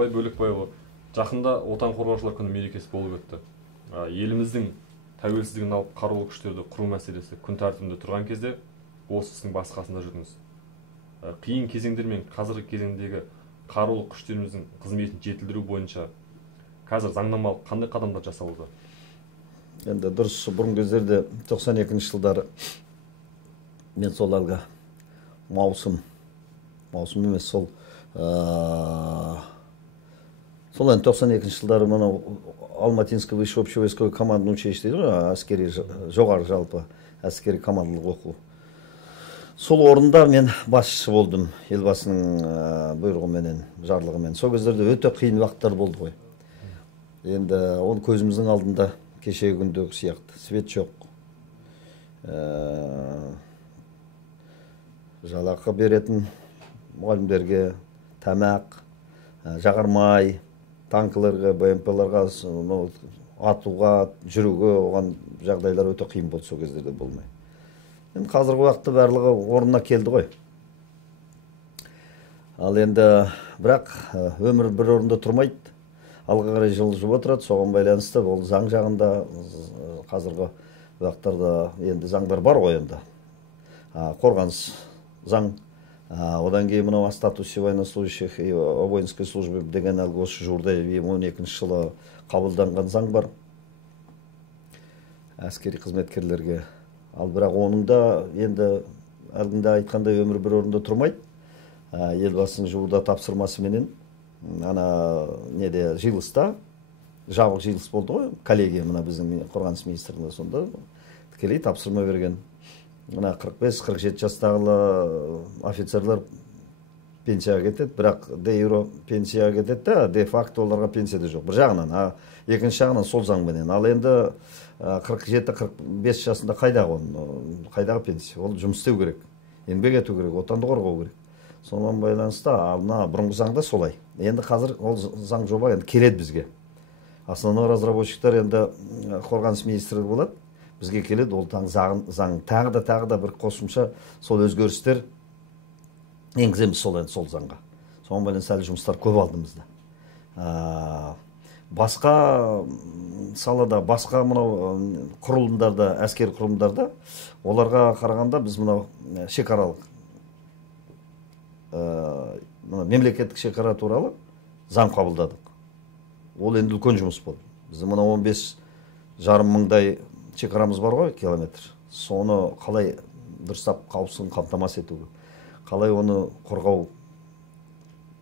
Абай Бөлекбайұлы, жақында отан қорғаушылар күні мерекесі болып өтті. Еліміздің тәуелсіздігін алып қарулы күштерді құру мәселесі күн тәртібінде тұрған кезде осы істің басы қасында жүрдіңіз. Қиын кезеңдер мен қазіргі кезеңдегі қарулы күштеріміздің қызметін жетілдіру бойынша қазір заңнамалық қандай қадамдар жасалуда? Енді дұрыс, бұрын кездерде 92 жылдары мен сол әлгі маусым емес, сол енді 92 жылдары мынау Алматинский высшее общевойсковой командный училище дейді ғой, әскери жоғары жалпы әскери командалық оқу. Сол орында мен басшысы болдым, елбасының бұйрығыменен, жарлығымен. Сол кездерде өте қиын уақыттар болды ғой. Енді оны көзіміздің алдында кешегі күндегі сияқты свет жоқ. Жалақы беретін мұғалімдерге тамақ, жағармай, танкілерге, БМП-ларға атуға, жүруге оған жағдайлар өте қиын болды, сол кездерде болмай. Енді қазіргі уақытта барлығы орнына келді ғой. Ал енді бірақ өмір бір орында тұрмайды. Алға қарай жылжып отырады, соған байланысты ол заң жағында қазіргі уақыттарда енді заңдар бар ғой енді. Қорғаныс заң, одан кейін мынау о статусе военнослужащих и о воинской службе деген әлгі осы жуырда 2012 жылы қабылданған заң бар әскери қызметкерлерге. Ал бірақ оның да енді әлгінде айтқандай өмір бір орында тұрмайды. Елбасының жуырда тапсырмасыменен неде жиылыста, жабық жиылыс болды ғой, коллегия мына біздің қорғаныс министрлігінде, сонда тікелей тапсырма берген. Мына 45-47 жастағы офицерлер пенсияға кетеді, бірақ де юро пенсияға кетеді, де факто оларға пенсия де жоқ. Бір жағынан, екінші жағынан сол заңменен. Ал енді 47-45 жасында қайдағы пенсия? Ол жұмыс істеу керек, еңбек ету керек, отанды қорғау керек. Сонымен байланысты, бұрынғы заңда солай. Енді қазір ол заң жоба енді келеді бізге. Основной разработчиктар енді қорғаныс министрлігі болады. Бізге келеді, ол заң тағы да бір қосымша сол өзгерістер енгіземіз сол заңға. Соған байланысты әлі жұмыстар көп алдымызда. Басқа салада, басқа мынау құрылымдарда, әскери құрылымдарда, оларға қарағанда біз мынау шекаралық, мемлекеттік шекара туралы заң қабылдадық. Ол енді үлкен жұмыс болды. Біздің мына 15,5 мыңдай шекарамыз бар ғой, километр. Соны қалай дұрыстап қауіпсіздігін қамтамасыз етуге, қалай оны қорғау,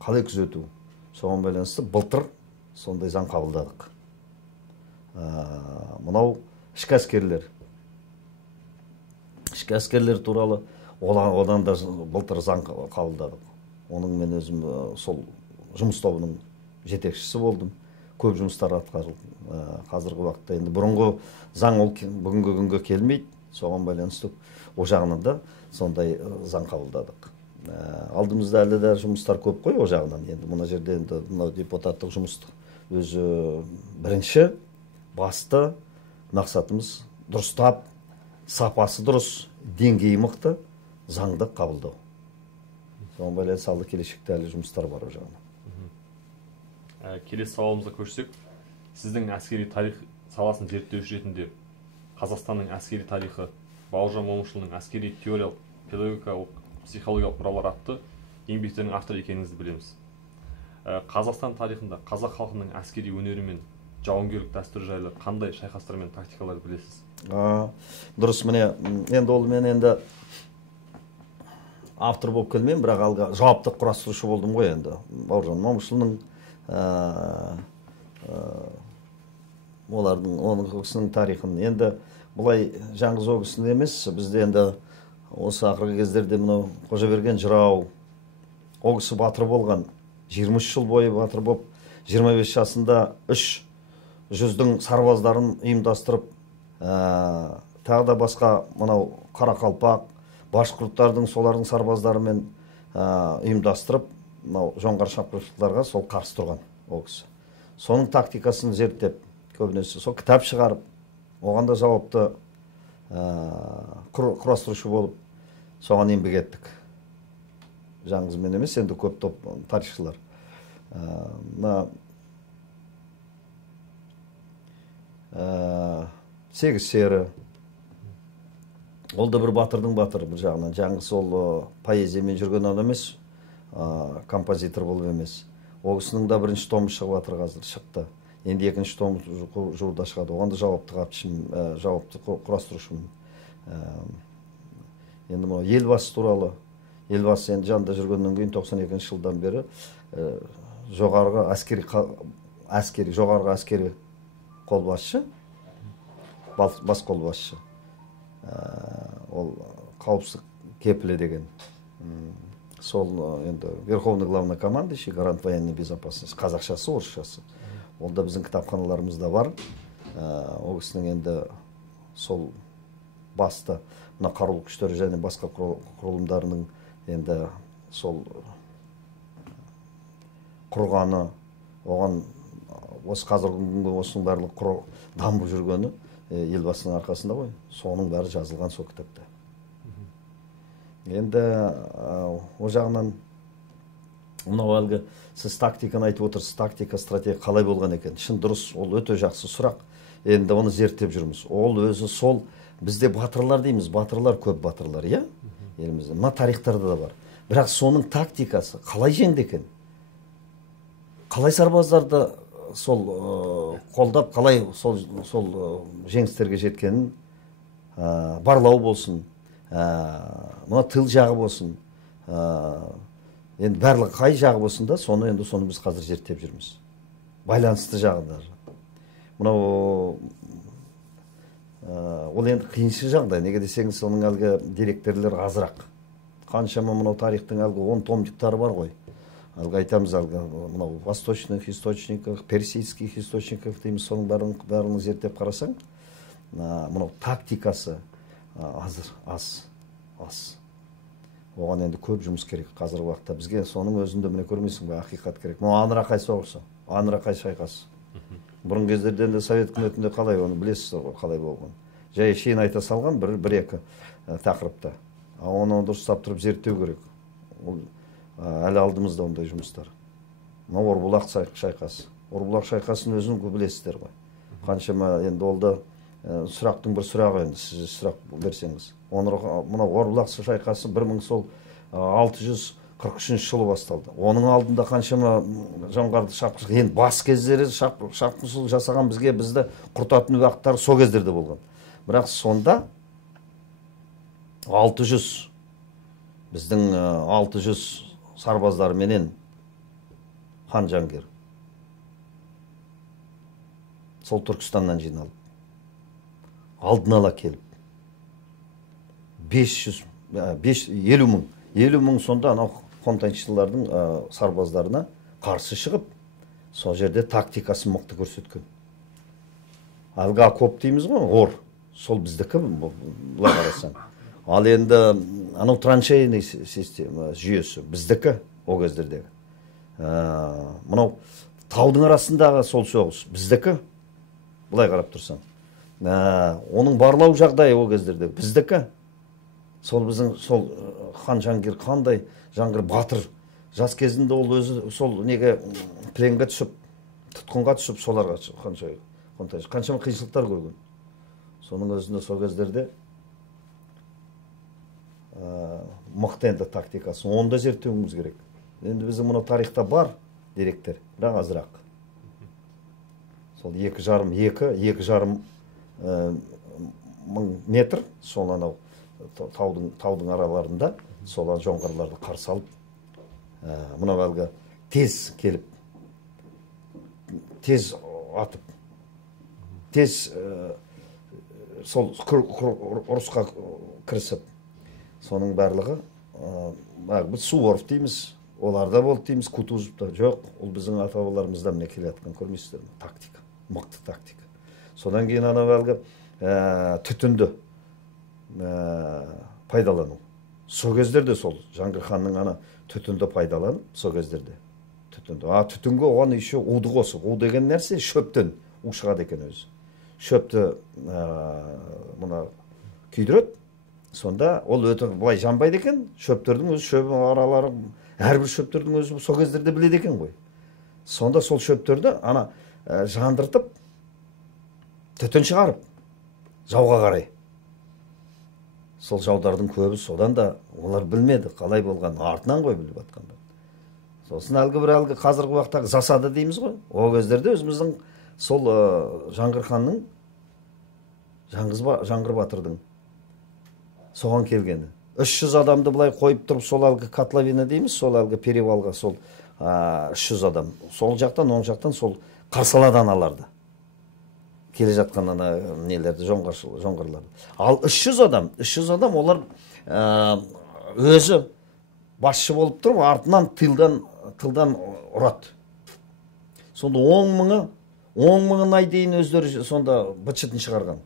қалай күзету. Соған байланысты былтыр сондай заң қабылдадық. Мынау ішкі әскерлер туралы одан да былтыр заң қабылдадық. Оның мен өзім сол жұмыс тобының жетекшісі болдым. Көп жұмыстар атқарылды. Қазіргі уақытта енді бұрынғы заң ол бүгінгі күнге келмейді. Соған байланысты о жағынан да сондай заң қабылдадық. Алдымызда әлі де жұмыстар көп қой о жағынан. Енді мына жерде енді мына депутаттық жұмысты өзі бірінші басты мақсатымыз дұрыстап, сапасы дұрыс, деңгейі мықты заңды қабылдау. Соған байланысты алды келешекте әлі жұмыстар бар о жағынан. Келесі сауалымызға көшсек, сіздің әскери тарих саласын зерттеуші ретінде Қазақстанның әскери тарихы, Бауыржан Момышұлының әскери теориялық, педагогикалық, психологиялық мұралар атты еңбектерінің авторы екеніңізді білеміз. Қазақстан тарихында қазақ халқының әскери өнері мен жауынгерлік дәстүрі жайлы қандай шайқастар мен тактикалар білесіз? Дұрыс, міне, енді ол мен енді автор болып келмеймін, бірақ алға жауапты құрастырушы болдым ғой енді. Бауыржан Момышұлының оның кісінің тарихын енді бұлай жаңғыз о кісінің емес, бізде енді осы ақырғы кездерде мынау Қожаберген жырау, о кісі батыр болған, 23 жыл бойы батыр болып, 25 жасында 300-дің сарбаздарын ұйымдастырып, тағы да басқа мынау Қарақалпақ, башқұрттардың солардың сарбаздарымен ұйымдастырып, жоңғар шапқыншыларға сол қарсы тұрған ол кісі. Соның тактикасын зерттеп, көбінесе сол кітап шығарып, оған да жауапты құрастырушы болып, соған еңбек еттік. Жаңғыз мен емес, енді көп топ тарихшылар. мына 8 сері, ол да бір батырдың батыры бір жағынан. Жаңғысы ол поэзиямен жүрген адам емес, композитор болып емес. Ол кісінің да бірінші томы шығып жатыр, қазір шықты. Енді екінші том жуырда шығады. Оған да жауапты құрастырушымын. Енді мынау елбасы туралы. Елбасы енді жанында жүргеннен кейін 92 жылдан бері жоғарғы әскери қолбасшы, бас қолбасшы. Ол қауіпсіздік кепілі деген. Сол енді Верховный главнокомандующий, гарант военной безопасности, қазақшасы, орысшасы. Ол да біздің кітапханаларымызда бар. Ол кісінің енді сол басты мына қарулы күштері және басқа құрылымдарының енді сол құрғаны, оған осы қазіргі күнгі осының барлығы дамып жүргені елбасының арқасында ғой. Соның бәрі жазылған сол кітапта. Енді о жағынан мынау әлгі сіз тактиканы айтып отырсыз, тактика, стратегия қалай болған екен? Шын дұрыс, ол өте жақсы сұрақ. Енді оны зерттеп жүрміз. Ол өзі сол бізде батырлар дейміз, батырлар көп батырлар, иә? Елімізде. Мына тарихтарда да бар. Бірақ соның тактикасы қалай жеңді екен? Қалай сарбаздарды сол қолдап, қалай сол жеңістерге жеткенін барлау болсын, мына тыл жағы болсын, енді барлығы қай жағы болсын да, соны біз қазір зерттеп жүрміз. Байланысты жағында. Мынау ол енді қиыншы жағдай. Неге десеңіз, соның әлгі деректерлер азырақ. Қаншама мынау тарихтың әлгі 10 томдықтары бар ғой. Әлгі айтамыз, әлгі мынау восточных источниках, персидских источниках дейміз, соның бәрін зерттеп қарасаң, мынау тактикасы аз. Оған енді көп жұмыс керек қазіргі уақытта. Бізге соның өзінде міне көрмейсің бе, ақиқат керек. Мынау Анрақай соғысы, Анрақай шайқасы. Бұрын кездерде енді Совет үкіметінде қалай, оны білесіз ғой, қалай болған. Жай шейін айта салған бір-екі тақырыпта. Оны дұрыс таптырып зерттеу керек. Әлі алдымызда ондай жұмыстар. Мынау Орбұлақ шайқасы. Орбұлақ шайқасын өзін білесіздер ғой. Қаншама енді ол да сұрақтың бір сұрағы, енді сіз сұрақ берсеңіз. Мынау Орбұлақ шайқасы 1643 жылы басталды. Оның алдында қаншама жоңғарды шапқыншылық, енді бас кездері шапқыншылық жасаған бізді құртатын уақыттар сол кездерде болған. Бірақ сонда 600 сарбаздары менен хан Жангер сол Түркістаннан жиналып, алдын ала келіп 50 мың сонда анау қонтайшылардың сарбаздарына қарсы шығып, сол жерде тактикасын мықты көрсеткен. Әлгі окоп дейміз ғой, ор, сол біздікі бұлай қарасаң. Ал енді анау траншейный система жүйесі біздікі о кездердегі. Мынау таудың арасындағы сол соғыс біздікі, бұлай қарап тұрсаң. Оның барлау жағдайы о кездердегі біздікі. Сол біздің сол хан Жангер қандай, Жангер батыр. Жас кезінде ол өзі сол неге пленге түсіп, тұтқынға түсіп, соларға қаншама қиыншылықтар көрген. Соның өзінде сол кездерде мықты енді тактикасы. Оны да зерттеуіміз керек. Енді біздің мына тарихта бар деректер, бірақ азырақ. Сол 2,5 мың метр сол анау таудың араларында солар жоңғарларды қарсы алып, мынау әлгі тез келіп, тез атып, тез сол ұрысқа кірісіп, соның барлығы біз Суворов дейміз, оларда болды дейміз, Кутузовта жоқ, ол біздің ата-бабаларымыздан міне келе жатқан, көрмейсіздер ме? Тактика, мықты тактика. Содан кейін анау әлгі түтінді пайдалану. Сол кездерде сол Жангір ханның ана түтінді пайдаланып, сол кездерде түтінге оған еще уды қосып. У деген нәрсе шөптен у шығады екен өзі. Шөпті мына күйдіреді. Сонда ол өте былай жанбайды екен. Шөптердің өзі, шөп аралары, әрбір шөптердің өзі сол кездерде біледі екен ғой. Сонда сол шөптерді ана жандыртып түтін шығарып жауға қарай. Сол жаудардың көбі содан да олар білмеді қалай болған, артынан ғой біліп жатқанда. Сосын әлгі қазіргі уақыттағы засада дейміз ғой. О кездерде өзіміздің сол Жаңғыр ханның, Жаңғыр батырдың соған келгені. 300 адамды былай қойып тұрып, сол әлгі котловина дейміз, сол әлгі перевалға сол 300 адам. Сол жақтан, оң жақтан сол қарсаладан аларды. Келе жатқан ана нелерді, жоңғарларды. Ал 300 адам олар өзі басшы болып тұрып, артынан тылдан ұрады. Сонда 10 мыңын дейін өздері сонда бытшытын шығарған.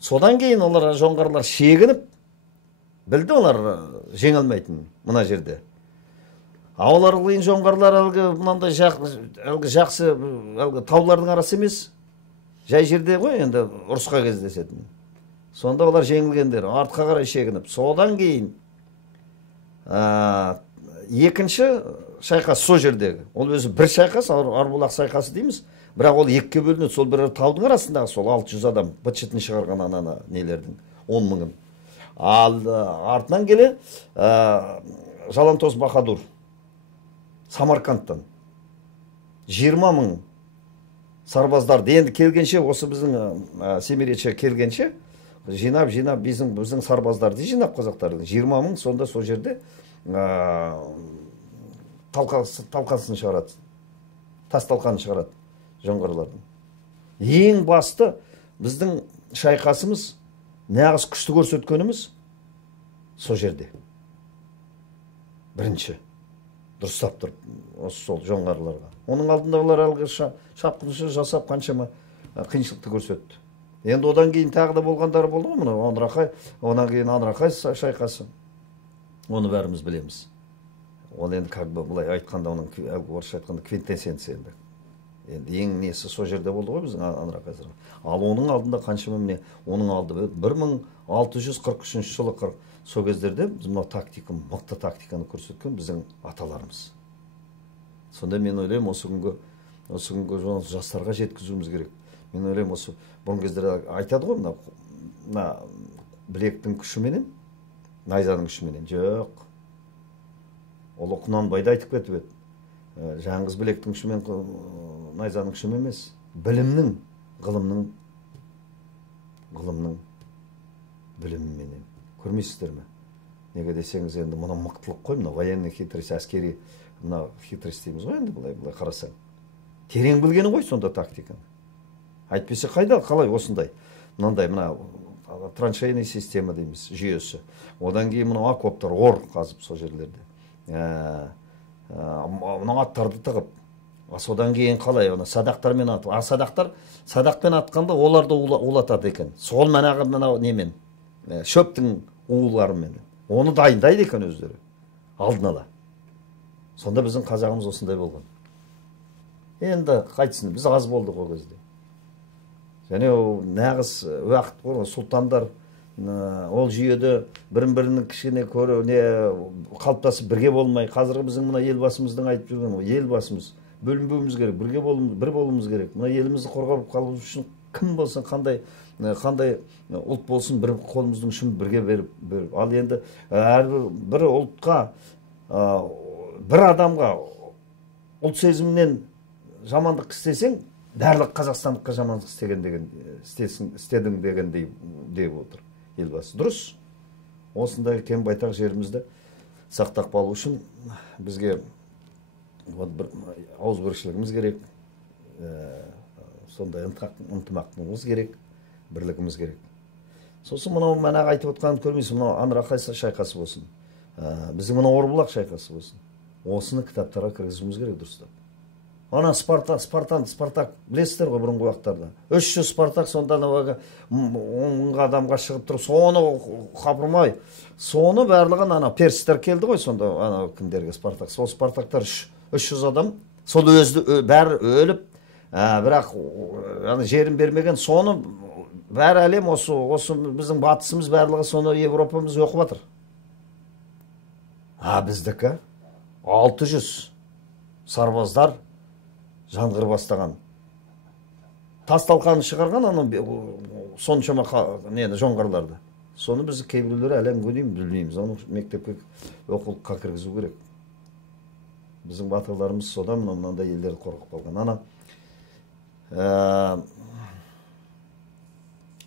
Содан кейін олар жоңғарлар шегініп, білді олар жеңілмейтін мына жерде. Олар кейін жоңғарлар мынандай жақсы таулардың арасы емес, жай жерде ғой, енді ұрысқа кездесетін. Сонда олар жеңілгендер, артқа қарай шегініп. Содан кейін екінші шайқас сол жердегі. Ол өзі бір шайқас, Арбұлақ шайқасы дейміз. Бірақ ол екіге бөлінеді. Сол бір таудың арасындағы сол 600 адам бытшытын шығарған ана нелердің 10 мыңын. Ал артынан келе Жалантоз Бахадур Самарқандтан 20 мың сарбаздарды енді келгенше, осы біздің Семирече келгенше жинап біздің сарбаздарды жинап қазақтардың 20 мың, сонда сол жерде талқасын шығарады, тас талқаны шығарады жоңғарлардың. Ең басты біздің шайқасымыз, нағыз күшті көрсеткеніміз сол жерде. Бірінші дұрыстап тұрып, осы сол жоңғарларға. Оның алдындағылар әлгі шапқыншы жасап қаншама қиыншылықты көрсетті. Енді одан кейін тағы да болғандары болды ғой, мына Анрақай, одан кейін Анрақай шайқасы. Оны бәріміз білеміз. Ол енді как бы былай айтқанда, оның орысша айтқанда квинтэссенция енді. Енді ең несі сол жерде болды ғой біздің Анрақай. Ал оның алдында қаншама міне, оның алды 1643 жылы сол кездерде біз мына тактика, мықты тактиканы көрсеткен біздің аталарымыз. Сонда мен ойлаймын, осы күнгі жастарға жеткізуіміз керек. Мен ойлаймын, осы бұрын кездері айтады ғой, мына білектің күшіменен, найзаның күшіменен. Жоқ. Ол Құнанбайды айтып кетіп еді. Жаңғыз білектің күшімен, найзаның күшімен емес. Білімнің, ғылымның біліміменен. Көрмейсіздер ме? Неге десеңіз, енді мұны мықтылық қой, мына военный хитрость, әскери мына хитрость дейміз ғой, енді былай қарасаң. Терең білгені ғой сонда тактиканы. Айтпесе қайда, қалай осындай? Мынандай, мына траншейный система дейміз, жүйесі. Одан кейін мына окоптар, ор қазып сол жерлерде. Мына аттарды тығып. Содан кейін қалай, садақтармен атып. Садақпен атқанда оларды улатады екен. Сол манағы немен, шөптің уыларымен. Оны дайындайды екен өздері. Алдын ала. Сонда біздің қазағымыз осындай болған. Енді қайтсын, біз аз болдық о кезде. Және нағыз уақыт болған сұлтандар ол жүйеде бірін-бірінің кішкене қалыптасып бірге болмай, қазіргі біздің мына елбасымыздың айтып жүрген, елбасымыз бөлінбеуіміз керек, бір болуымыз керек. Мына елімізді қорғап қалу үшін кім болсын, қандай ұлт болсын, бір қолымыздың ұшын бірге беріп. Ал енді бір ұлтқа, бір адамға ұлт сезімінен жамандық істесең, барлық қазақстандыққа жамандық істедің дегендей деп отыр елбасы. Дұрыс. Осындай кең байтақ жерімізді сақтап қалу үшін бізге ауызбіршілігіміз керек, сондай ынтымақтығымыз керек, бірлігіміз керек. Сосын мынау манағы айтып отқанын көрмейсің, мынау Анрақай шайқасы болсын, біздің мынау Орбұлақ шайқасы болсын. Осыны кітаптарға кіргізуіміз керек дұрыстап. Ана Спартак, білесіздер ғой бұрынғы уақыттарда. 300 Спартак сонда 10 адамға шығып тұрып, соны қапырмай, соны барлығын ана персистер келді ғой сонда, ана кімдерге Спартак. Сол Спартактар 300 адам, сол бәрі өліп, бірақ жерін бермеген, соны бәрі әлем, осы біздің батысымыз барлығы, соны Европамыз оқып жатыр. Біздікі 600 сарбаздар жаңғыр бастаған. Тас талқаны шығарған аны соншама нені жоңғарларды. Соны біз кейбіреулер әлі көрмейміз, білмейміз. Оны мектепке оқулыққа кіргізу керек. Біздің батырларымыз содан мынандай елдерді қорғап қалған. Ана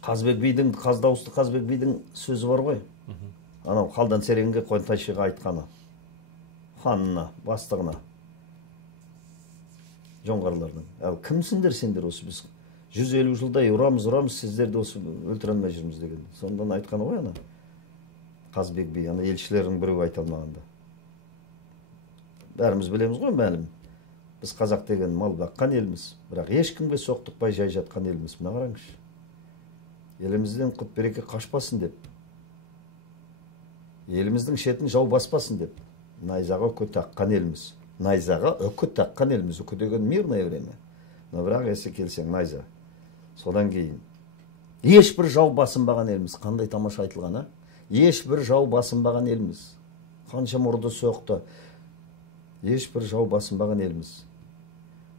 Қазбек бидің, Қаздауысты Қазбек бидің сөзі бар ғой. Анау Қалдан Серенге Қонтайшыға айтқаны. Ханына, бастығына. Жоңғарлардың. Ал кімсіңдер сендер осы біз 150 жылдай ұрамыз, сіздерді осы өлтіре алмай жүрміз деген. Сондан айтқаны ғой ана. Қазбек би, ана елшілердің біреуі айта алмағанда. Бәріміз білеміз ғой, мәлім. Біз қазақ деген мал баққан елміз, бірақ ешкімге соқтықпай жай жатқан елміз. Мына қараңызшы. Елімізден құт береке қашпасын деп, еліміздің шетін жау баспасын деп, найзаға үкі таққан елміз. Найзаға үкі таққан елміз. Үкі деген мирное время. Но бірақ есі келсең найза. Содан кейін ешбір жау басынбаған елміз. Қандай тамаша айтылған, а? Ешбір жау басынбаған елміз. Қанша ұрды соқты. Ешбір жау басынбаған елміз.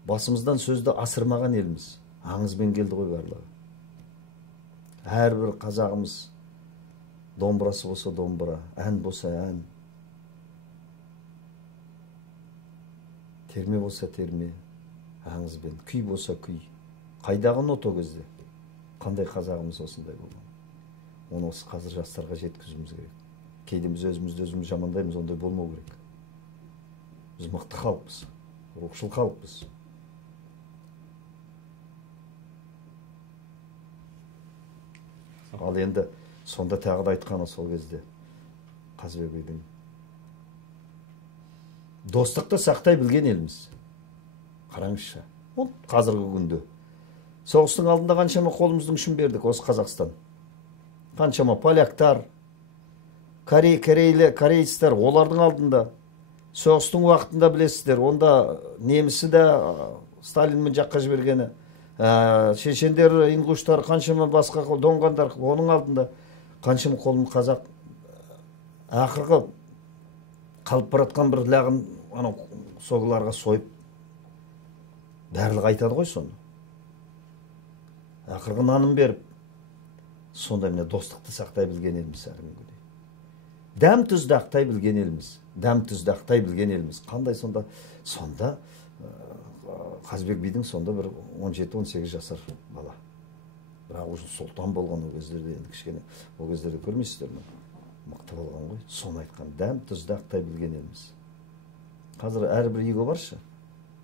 Басымыздан сөзді асырмаған елміз. Аңызбен келді ғой барлығы. Әрбір қазағымыз домбырасы болса домбыра, ән болса ән, терме болса терме, аңызбен, күй болса күй. Қайдағы нот о кезде? Қандай қазағымыз осындай болған? Оны осы қазір жастарға жеткізуіміз керек. Кейде біз өзімізді өзіміз жамандаймыз, ондай болмау керек. Біз мықты халықпыз, рухшыл халықпыз. Ал енді сонда тағы да айтқаны сол кезде Қазбек бидің достықты сақтай білген елміз. Қараңызшы, ол қазіргі күнде соғыстың алдында қаншама қолымыздың ұшын бердік осы Қазақстан. Қаншама поляктар, корейстер, олардың алдында соғыстың уақытында білесіздер, онда немісі де Сталинмен жаққа жібергені, шешендер, ингуштар, қаншама басқа доңғандар, оның алдында қаншама қолым қазақ ақырғы қалып баратқан бір лағын соғыларға сойып барлығы айтады ғой соны. Ақырғы нанын беріп, сонда міне достықты сақтай білген елміз әркімге. Дәм тұзды ақтай білген елміз. Дәм тұзды ақтай білген елміз. Қандай сонда? Сонда Қазбек бидің сонда бір 17-18 жасар бала. Бірақ уже сұлтан болған о кездерде, енді кішкене о кездерде көрмейсіздер ме? Мықты болған ғой. Соны айтқан, дәм тұзды ақтай білген елміз. Қазір әрбір үйге баршы,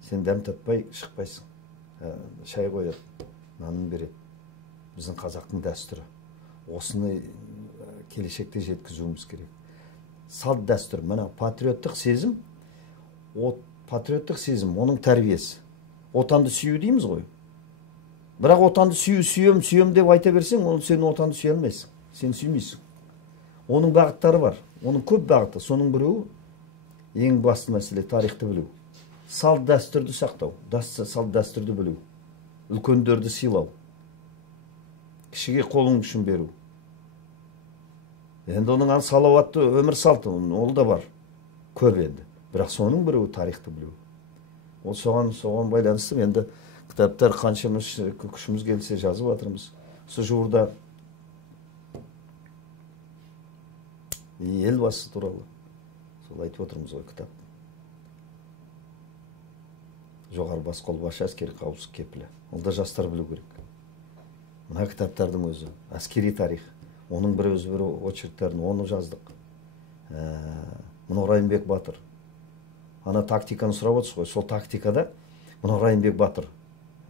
сен дәм татпай шықпайсың. Шай қояды, нанын береді. Біздің қазақтың дәстүрі. Осыны келешекте жеткізуіміз керек. Салт дәстүр, мына патриоттық сезім, оның тәрбиесі. Отанды сүю дейміз ғой. Бірақ отанды сүйем деп айта берсең, оны сен отанды сүйе алмайсың. Сен сүймейсің. Оның бағыттары бар. Оның көп бағыты. Соның біреуі ең басты мәселе тарихты білу. Салт дәстүрді сақтау. Салт дәстүрді білу. Үлкендерді сыйлау. Кішіге қолың үшін беру. Енді оның салауатты өмір салты, ол да бар. Көп енді. Бірақ соның біреуі тарихты білу. Ол соған байланысты енді кітаптар қаншамыз күшіміз келсе жазып жатырмыз. Осы жуырда елбасы туралы сол айтып отырмыз ғой кітап. Жоғары бас қолбасшы әскери қауіпсіздік кепілі. Ол да жастар білу керек. Мына кітаптардың өзі әскери тарих. Оның бір өзі бір очерктерін оны жаздық. Мына Райымбек Батыр. Ана тактиканы сұрап отырсыз ғой. Сол тактикада мына Райымбек Батыр.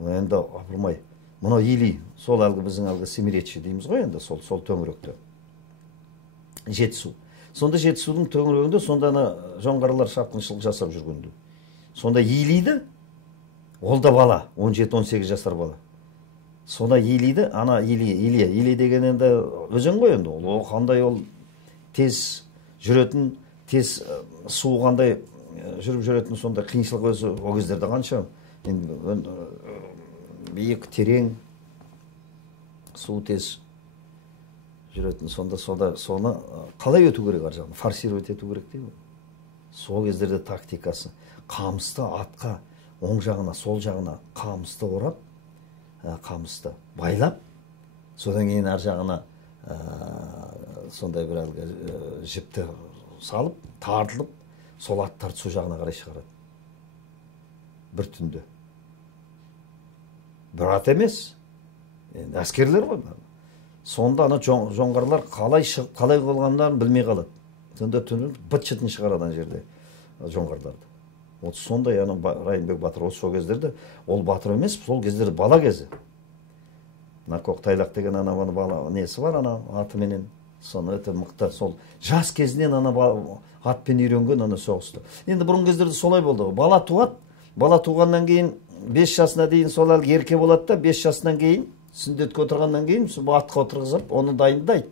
Енді апырмай. Мына Или, сол әлгі біздің әлгі Семиречи дейміз ғой енді, сол төңіректе. Жетісу. Сонда Жетісудың төңірегінде сонда ана жоңғарлар шапқыншылық жасап жүргенде. Сонда Илиді, ол да бала, 17-18 жасар бала. Сонда Илиді, ана Или деген енді өзен ғой енді. Ол қандай ол тез жүретін, тез су қандай жүріп жүретін сонда қиыншылық өзі о кездерде қанша биік терең су тез жүретін сонда соны қалай өту керек ар жағына форсировать ету керек дейді. Сол кездерде тактикасы қамысты атқа оң жағына сол жағына қамысты орап, қамысты байлап, содан кейін ар жағына сондай бір әлгі жіпті салып, тартылып, сол аттарды сол жағына қарай шығарады. Бір түнде. Бір ат емес, әскерлер ғой. Сонда ана жоңғарлар қалай болғандарын білмей қалады. Сонда түнін быт-шытын шығарады ана жерде жоңғарларды. Сондай ана Райымбек батыр сол кездерде, ол батыр емес, сол кездерде бала кезі. Көктайлақ деген ана бала несі бар, ана атыменен. Соны өте мықты. Сол жас кезінен ана атпен үйренген ана соғысты. Енді бұрын кездерде солай болды. Бала туады. Бала туғаннан кейін 5 жасына дейін сол әлгі ерке болады да, 5 жасынан кейін сүндетке отырғаннан кейін атқа отырғызып, оны дайындайды.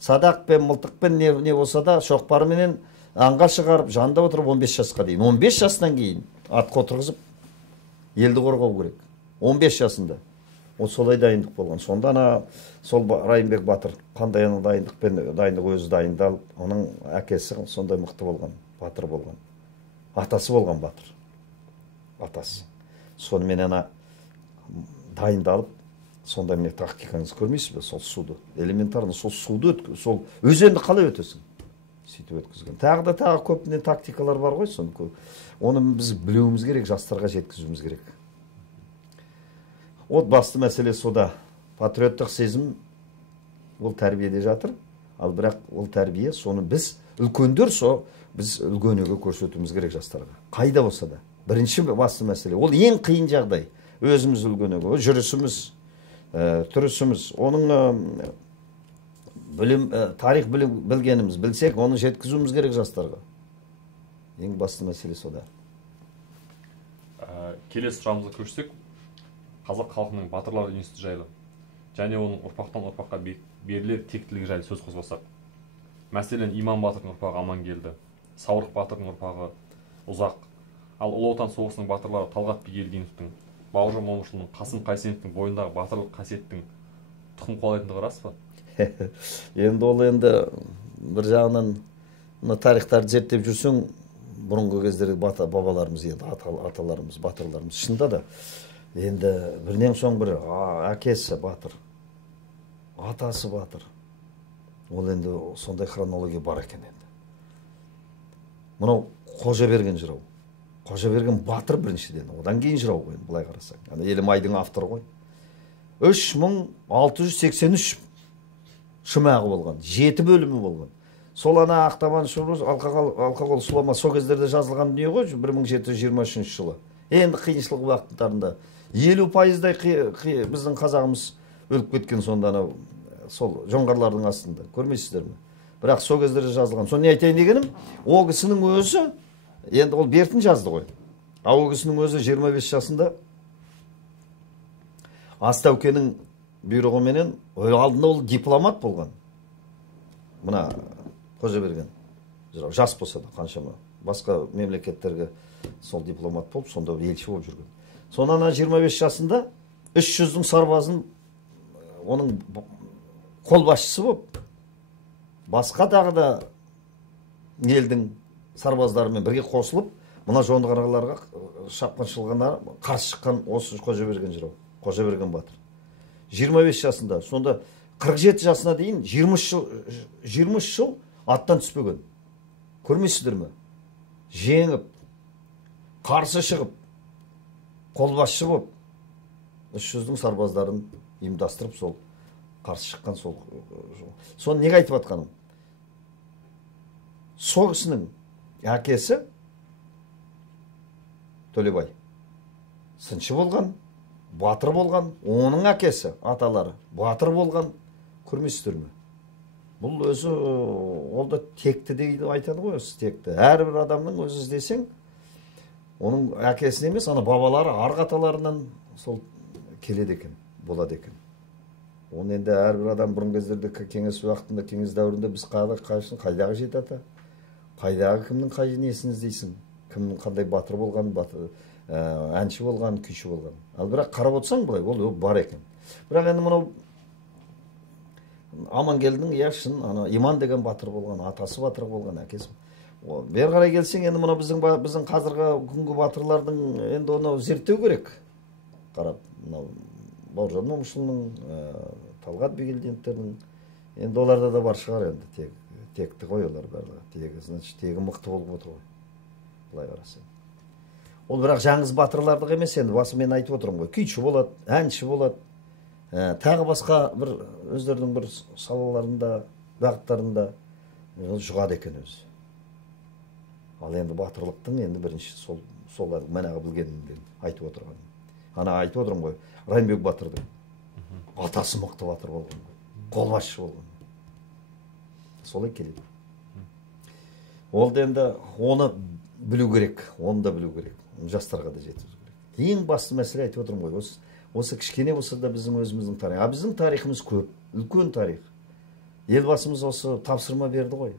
Садақпен, мылтықпен не болса да шоқпарменен аңға шығарып, жанында отырып 15 жасқа дейін. 15 жасынан кейін атқа отырғызып елді қорғау керек. 15 жасында. Ол солай дайындық болған. Сонда ана сол Райымбек батыр қандай ана дайындық өзі дайындалып, оның әкесі сондай мықты болған, батыр болған. Атасы болған батыр. Атасы. Сонымен ана дайындалып, сонда міне тактикаңызды көрмейсіз бе? Сол суды. Элементарно сол суды сол өзенді қалай өтесің? Сөйтіп өткізген. Тағы көп тактикалар бар ғой, оны біз білуіміз керек, жастарға жеткізуіміз керек. Басты мәселе сода. Патриоттық сезім ол тәрбиеде жатыр. Ал бірақ ол тәрбие, соны біз үлкендер біз үлгенеге көрсетуіміз керек жастарға. Қайда болса да. Бірінші басты мәселе. Ол ең қиын жағдай. Өзіміз үлгенеге, жүрісіміз, тұрысымыз, оның тарих білгеніміз, білсек, оны жеткізуіміз керек жастарға. Ең басты мәселе сода. Келесі сұрағымызға көшсек, қазақ халқының батырлар институты жайлы және оның ұрпақтан ұрпаққа берілер тектілігі жайлы сөз қозғасақ. Мәселен, Иман батырдың ұрпағы Амангелді, Саурық батырдың ұрпағы Ұзақ, ал Ұлы Отан соғысының батырлары Талғат Бигелдиновтың, Бауыржан Момышұлының, Қасым Қайсеновтің бойындағы батырлық қасиеттің тұқым қуалайтындығы рас па? Енді ол бір жағынан тарихтарды зерттеп жүрсең, бұрынғы кездегі бабаларымыз, аталарымыз, батырларымыз шында да енді бірінен соң бірі әкесі батыр, атасы батыр. Ол енді сондай хронология бар екен енді. Мынау Қожаберген жырау. Қожаберген батыр біріншіден, одан кейін жырау ғой, былай қарасаң. Елімайдың авторы ғой. 3683 шумағы болған, 7 бөлімі болған. Сол ана Ақтабан шұрыз, алқағол сұлама сол кездерде жазылған дүние ғой, 1723 жылы. Енді қиыншылық уақыттарында 50%-дай біздің қазағымыз өліп кеткен сонда сол жоңғарлардың астында. Көрмейсіздер ме? Бірақ сол кездерде жазылған. Соны не айтайын дегенім, ол кісінің өзі, енді ол бертін жазды ғой. Ол кісінің өзі 25 жасында Астаукенің бұйрығыменен алдында ол дипломат болған. Мына Қожаберген жас болса да қаншама басқа мемлекеттерге сол дипломат болып, сонда елші болып жүрген. Сонан 25 жасында 300-дің сарбазын оның қолбасшысы болып, басқа тағы да елдің сарбаздарымен бірге қосылып, мына жоңғарларға шапқыншылығына қарсы шыққан осы Қожаберген жырау, Қожаберген батыр. 25 жасында, сонда 47 жасына дейін 20 жыл аттан түспеген. Көрмейсіздер ме? Жеңіп, қарсы шығып, қолбасшы болып, 300-дің сарбаздарын ұйымдастырып, сол қарсы шыққан сол. Соны неге айтып атқаным? Сол кісінің әкесі Төлебай сыншы болған, батыр болған, оның әкесі, аталары батыр болған. Көрмейсіздер ме? Бұл өзі, ол да текті дейді айтады ғой, өзі текті. Әрбір адамның өзі іздесең, оның әкесін емес, ана бабалары, арғы аталарынан сол келеді екен, болады екен. Оны енді әрбір адам бұрын кездерде кеңес уақытында, кеңес дәуірінде біз қайдағы жеті ата, қайдағы кімнің қай несін іздейсің, кімнің қандай батыр болған, әнші болған, күйші болған. Ал бірақ қарап отырсаң былай, ол бар екен. Бірақ енді мынау Амангелдінің шын Иман деген батыр болған, атасы батыр болған, әкесі. бері қарай келсең, енді мына біздің қазіргі күнгі батырлардың енді оны зерттеу керек. Қарап, мынау Бауыржан Момышұлының, Талғат Бигелдиновтердің, енді оларда да бар шығар енді, текті ғой олар барлығы. Тегі, значит, тегі мықты болып отыр ғой. Былай қарасаң. Ол бірақ жаңыз батырлардық емес, енді басы мен айтып отырмын ғой. Күйші болады, әнші болады, тағы басқа бір өздерінің бір салаларында, бағыттарында жұғады екен өзі. Ал енді батырлықтың енді бірінші сол мәнағы білгенімден айтып отырғаным. Ана айтып отырмын ғой, Райымбек батырдың атасы мықты батыр болған, қолбасшы болған. Солай келеді. Ол енді оны білу керек, оны да білу керек. Жастарға да жеткізу керек. Ең басты мәселе айтып отырмын ғой, осы кішкене болса да біздің өзіміздің тарих. Біздің тарихымыз көп, үлкен тарих. Елбасымыз осы тапсырма берді ғой.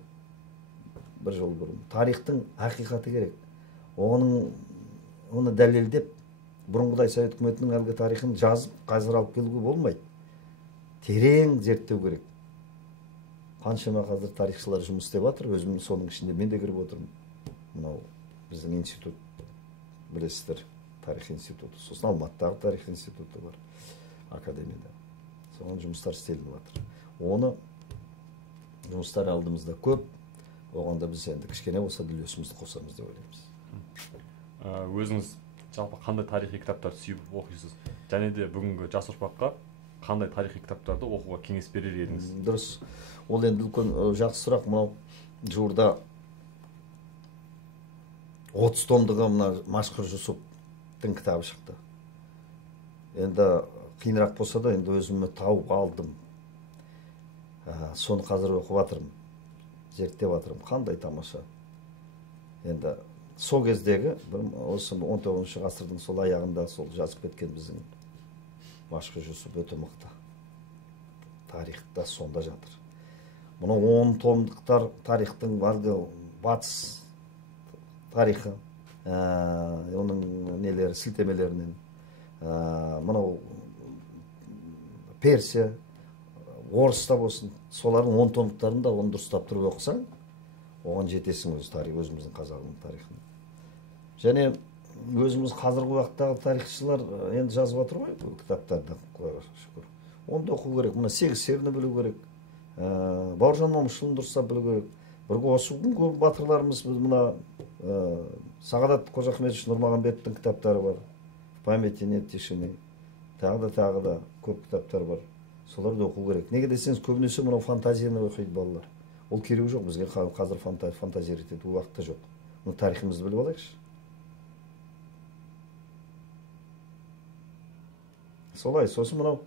Бір жол бұрын. Тарихтың ақиқаты керек. Оны дәлелдеп, бұрынғыдай Совет үкіметінің әлгі тарихын жазып, қазір алып келуге болмайды. Терең зерттеу керек. Қаншама қазір тарихшылар жұмыс істеп жатыр, өзім соның ішінде мен де кіріп отырмын. Мынау біздің институт, білесіздер, тарих институты. Сосын Алматыдағы тарих институты бар, академияда. Соған жұмыстар істелініп жатыр. Оны жұмыстар алдымызда көп. Оғанда біз енді кішкене болса да үлесімізді қосамыз деп ойлаймыз. Өзіңіз жалпы қандай тарихи кітаптарды сүйіп оқисыз? Және де бүгінгі жас ұрпаққа қандай тарихи кітаптарды оқуға кеңес берер едіңіз? Дұрыс. Ол енді үлкен жақсы сұрақ. Мынау жуырда 30 томдығы мына Машқұр Жүсіптің кітабы шықты. Енді қиынырақ болса да енді өзіме тауып алдым. Соны қазір оқып жатырмын. Зерттеп жатырмын. Қандай тамаша. Енді сол кездегі, осы 19 ғасырдың сол аяғында сол жазып кеткен біздің Машқұр Жүсіп өте мықты. Тарихта сонда жатыр. Мұны 10 томдықтар тарихтың әлгі батыс тарихы, оның нелері, сілтемелерінен, мынау Персия, орыста болсын, солардың 10 томдықтарын да оны дұрыстап тұрып оқысаң, оған жетесің өзі тарих, өзіміздің қазағының тарихын. Және өзіміз қазіргі уақыттағы тарихшылар енді жазып жатыр ғой, кітаптарды, құдайға шүкір. Оны да оқу керек. Мына Сегіз серіні білу керек. Бауыржан Момышұлын дұрыстап білу керек. Бірге осы күнгі батырларымыз мына Сағадат Қожахметович Нұрмағамбеттің кітаптары бар. В памяти нет тишины. Тағы да көп кітаптар бар. Соларды оқу керек. Неге десеңіз, көбінесе мынау фантазияны оқиды балалар. Ол керек жоқ, бізге қазір фантазия етеді, уақытта жоқ. Мұны тарихымызды біліп алайықшы. Солай, сосын мынау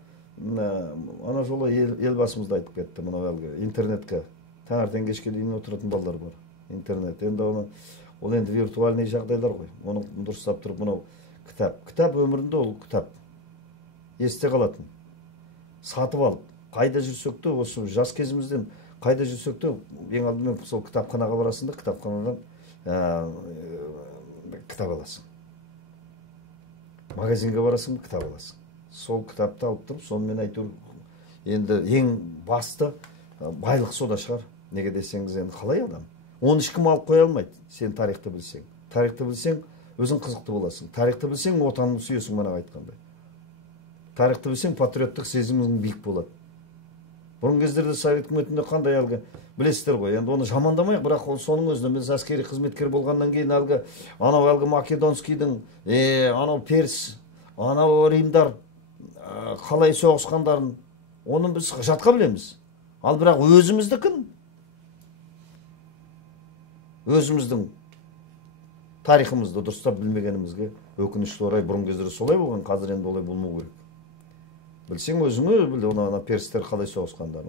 ана жолы елбасымызды айтып кетті, мынау әлгі интернетке таңертең кешке дейін отыратын балалар бар. Интернет, енді ол енді виртуальный жағдайлар ғой. Оны дұрыстап тұрып, мынау кітап өмірінде ол кітап есте қалатын. Сатып алып, қайда жүрсек те, осы жас кезімізден қайда жүрсек те, ең алдымен сол кітапханаға барасың да, кітапханадан кітап аласың. Магазинге барасың, кітап аласың. Сол кітапты алып тұрып, сонымен айту, енді ең басты байлық сода шығар. Неге десеңіз, енді қалай адам? Оны ешкім алып қоя алмайды, сен тарихты білсең. Тарихты білсең, өзің қызықты боласың. Тарихты білсең, отаныңды сүйесің, мана айтқандай. Тарихты білсең, патриоттық сезімің биік болады. Бұрын кездерде Совет үкіметінде қандай әлгі білесіздер ғой. Енді оны жамандамайық, бірақ соның өзінде біз әскери қызметкер болғаннан кейін әлгі Македонскийдің, анау Перс, анау Римдар қалай соғысқандарын, оны біз жатқа білеміз. Ал бірақ өзіміздікін, өзіміздің тарихымызды дұрыстап білмегенімізге өкінішті орай бұрын кездері солай болған, қазір енді олай болмау керек. Білсең өзіңе біл, ана перстер қалай соғысқандарын,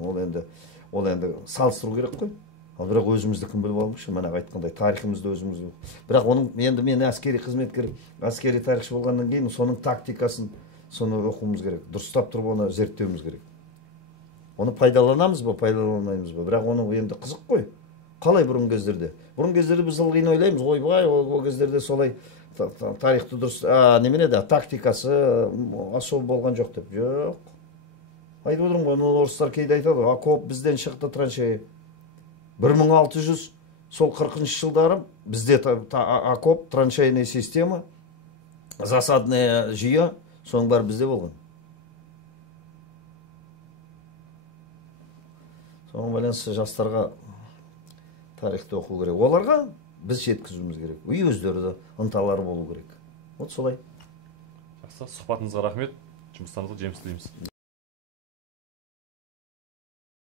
ол енді салыстыру керек қой. Ал бірақ өзіміздікін біліп алыңызшы, мана айтқандай тарихымызды өзімізді. Бірақ оның енді мен әскери қызметкер, әскери тарихшы болғаннан кейін соның тактикасын соны оқуымыз керек. Дұрыстап тұрып оны зерттеуіміз керек. Оны пайдаланамыз ба, пайдаланбаймыз ба? Бірақ оны енді қызық қой. Қалай бұрын кездерде? Бұрын кездерде біз ылғи ойлаймыз, ойбай, ол кездерде солай тарихты дұрыс, немене де тактикасы асыл болған жоқ деп. Жоқ. Айтып отырмын ғой, орыстар кейде айтады, окоп бізден шықты траншея. 1600 сол 40-шы жылдары бізде окоп, траншейная система, засадная жүйе, соның бәрі бізде болған. Соған байланысты жастарға тарихты оқу керек. Оларға біз жеткізуіміз керек. Өздері де ынталары болу керек. Вот солай. Жақсы, сұхбатыңызға рахмет. Жұмыстарыңызға жеміс тілейміз.